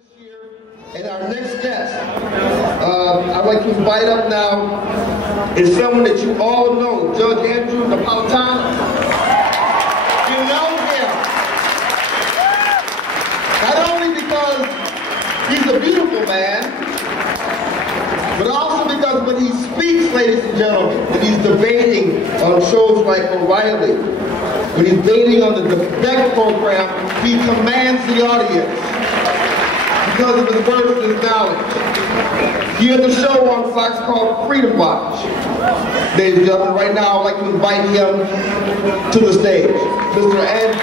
this year. And our next guest, I'd like to invite up now, is someone that you all know, Judge Andrew Napolitano. You know him. Not only because he's a beautiful man, but also because when he speaks, ladies and gentlemen, when he's debating on shows like O'Reilly, when he's debating on the debate program, he commands the audience because of his words and his knowledge. He has a show on Fox called Freedom Watch. Ladies and gentlemen, right now I'd like to invite him to the stage. Mr. Judge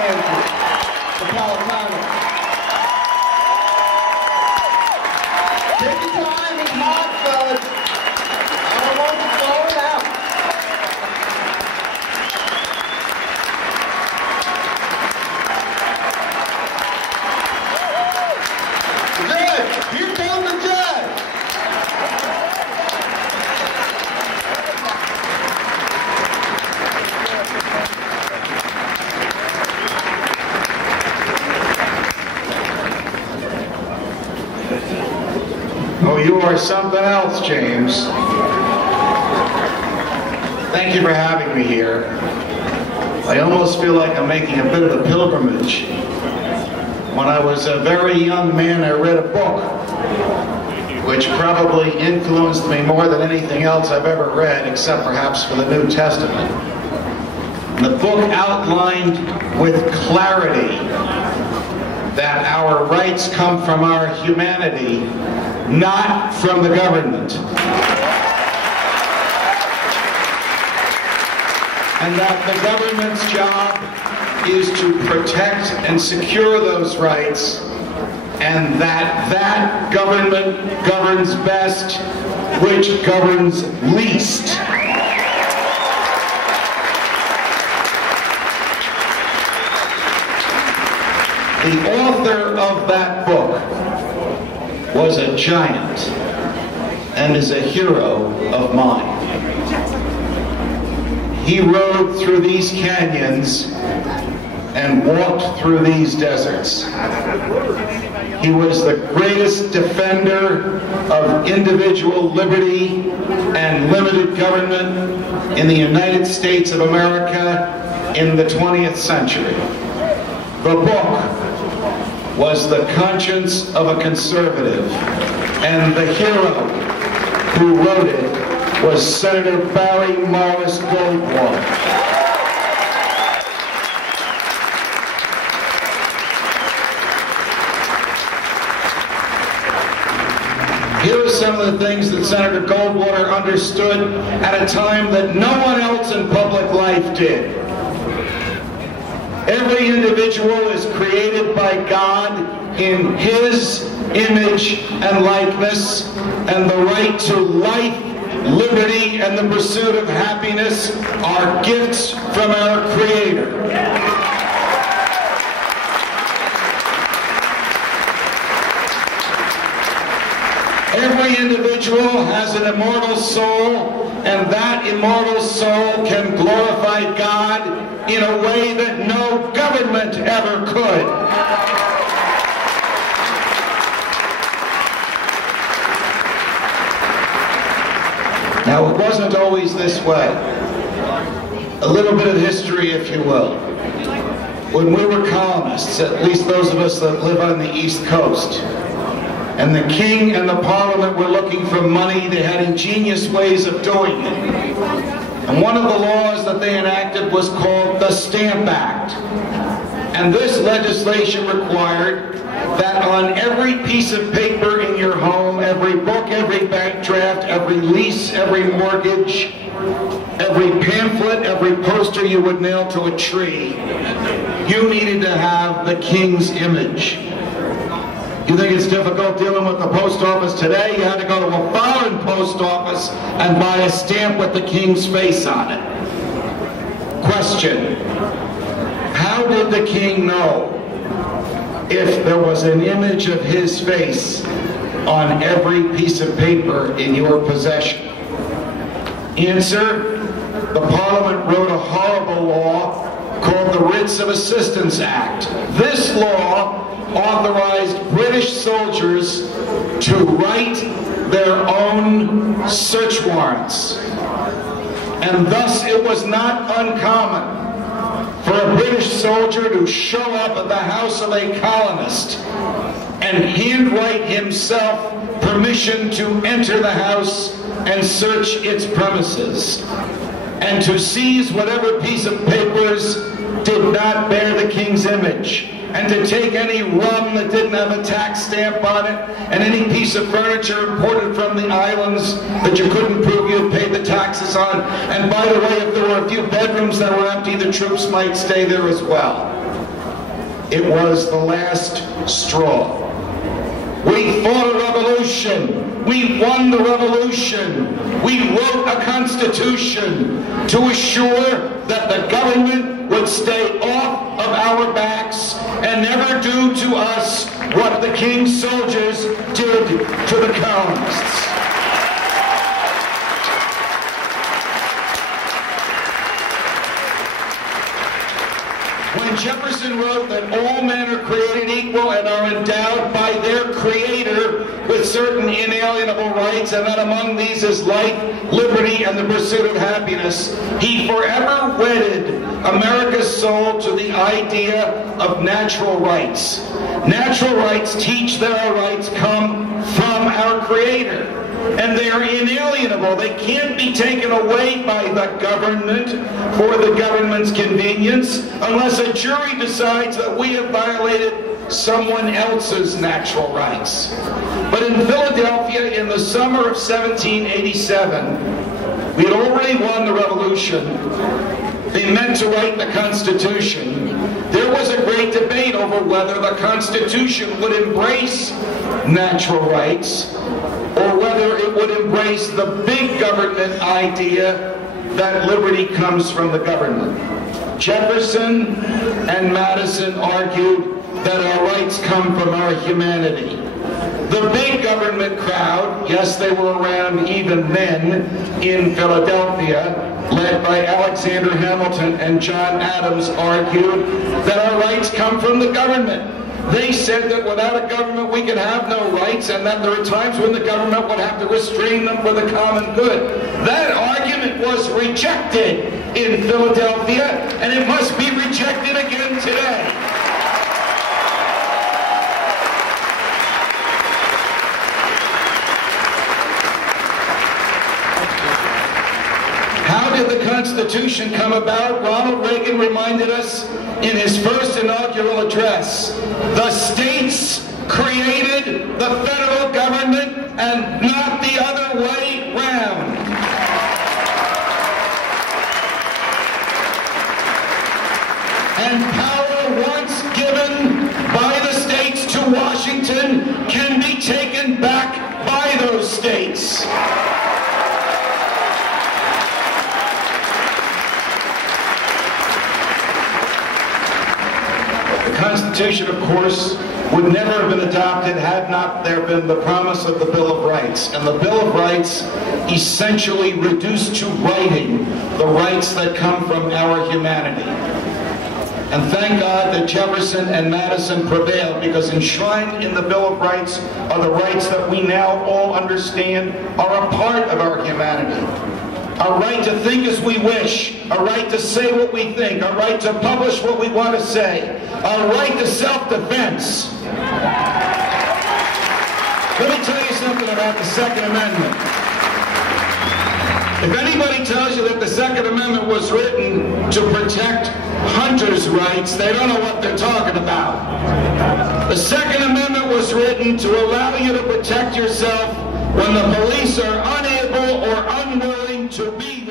Andrew Napolitano. Take your time and hard, Judge. I don't want you to slow it out. Judge, here comes the judge. Oh, you are something else, James. Thank you for having me here. I almost feel like I'm making a bit of a pilgrimage. When I was a very young man, I read a book which probably influenced me more than anything else I've ever read, except perhaps for the New Testament. And the book outlined with clarity that our rights come from our humanity, not from the government. And that the government's job is to protect and secure those rights, and that government governs best which governs least. The author of that book was a giant and is a hero of mine. He rode through these canyons and walked through these deserts. He was the greatest defender of individual liberty and limited government in the United States of America in the 20th century. The book was the conscience of a conservative, and the hero who wrote it was Senator Barry Morris Goldwater. Here are some of the things that Senator Goldwater understood at a time that no one else in public life did. Every individual is created by God in His image and likeness, and the right to life, liberty, and the pursuit of happiness are gifts from our Creator. Every individual has an immortal soul, and that immortal soul can glorify God in a way that no government ever could. Now, it wasn't always this way. A little bit of history, if you will. When we were colonists, at least those of us that live on the East Coast, and the king and the parliament were looking for money, they had ingenious ways of doing it. And one of the laws that they enacted was called the Stamp Act. And this legislation required that on every piece of paper in your home, every book, every bank draft, every lease, every mortgage, every pamphlet, every poster you would nail to a tree, you needed to have the king's image. You think it's difficult dealing with the post office today? You had to go to a foreign post office and buy a stamp with the king's face on it. Question: how did the king know if there was an image of his face on every piece of paper in your possession? Answer: the Parliament wrote a horrible law called the Writs of Assistance Act. This law authorized British soldiers to write their own search warrants. And thus it was not uncommon for a British soldier to show up at the house of a colonist and handwrite himself permission to enter the house and search its premises, and to seize whatever piece of papers did not bear the king's image, and to take any rum that didn't have a tax stamp on it, and any piece of furniture imported from the islands that you couldn't prove you had paid the taxes on. And by the way, if there were a few bedrooms that were empty, the troops might stay there as well. It was the last straw. We fought a revolution. We won the revolution. We wrote a constitution to assure that the government would stay off of our backs and never do to us what the king's soldiers did to the colonists. When Jefferson wrote that all men are created equal and are endowed by their Creator with certain inalienable rights, and that among these is life, liberty, and the pursuit of happiness, he forever wedded America's soul to the idea of natural rights. Natural rights teach that our rights come from our Creator. And they are inalienable. They can't be taken away by the government for the government's convenience unless a jury decides that we have violated someone else's natural rights. But in Philadelphia, in the summer of 1787, we had already won the revolution. They meant to write the Constitution. There was a great debate over whether the Constitution would embrace natural rights or whether it would embrace the big government idea that liberty comes from the government. Jefferson and Madison argued that our rights come from our humanity. The big government crowd, yes, they were around even then in Philadelphia, led by Alexander Hamilton and John Adams, argued that our rights come from the government. They said that without a government we could have no rights, and that there are times when the government would have to restrain them for the common good. That argument was rejected in Philadelphia, and it must be rejected again today. How did the Constitution come about? Ronald Reagan reminded us in his first inaugural address. The states created the federal government and not the other way round. And power once given by the states to Washington can be taken back by those states. The Constitution, of course, would never have been adopted had not there been the promise of the Bill of Rights. And the Bill of Rights essentially reduced to writing the rights that come from our humanity. And thank God that Jefferson and Madison prevailed, because enshrined in the Bill of Rights are the rights that we now all understand are a part of our humanity. Our right to think as we wish, our right to say what we think, our right to publish what we want to say, our right to self-defense. Let me tell you something about the Second Amendment. If anybody tells you that the Second Amendment was written to protect hunters' rights, they don't know what they're talking about. The Second Amendment was written to allow you to protect yourself when the police are unable or unwilling to be